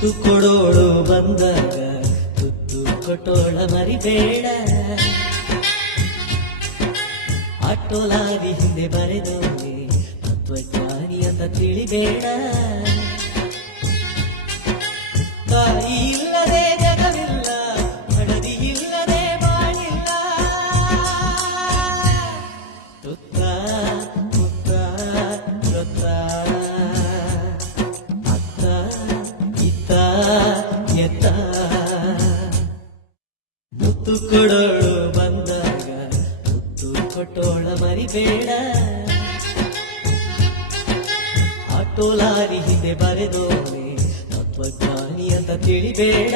ಮುತ್ತು ಕೊಡೋಳು ಬಂದಾಗ ತುತ್ತು ಕೊಟ್ಟೋಳ ಮರಿಬೇಡ. ಆಟೋಲಾರಿ ಹಿಂದೆ ಬರೆದೋನೆ ತತ್ವಜ್ಞಾನಿ ಅಂತ ತಿಳಿಬೇಡ. ತಾಯಿ ಇಲ್ಲದೆ ಜಗವಿಲ್ಲ, ಹಳದಿ ಇಲ್ಲದೆ ಬಾಳಿಲ್ಲ. ತುತ್ತ ಮುತ್ತ ರೊತ್ತ ಅತ್ತ ಇತ್ತ ಎತ್ತ. ಮುತ್ತು ಕೊಡೋಳು ಬಂದಾಗ ಮುತ್ತು ಕೊಟ್ಟೋಳ ಮರಿಬೇಡ. ಆಟೋಲಾರಿ ಹಿಂದೆ ಬರೆದೋನೆ ತತ್ವಜ್ಞಾನಿ ಅಂತ ತಿಳಿಬೇಡ.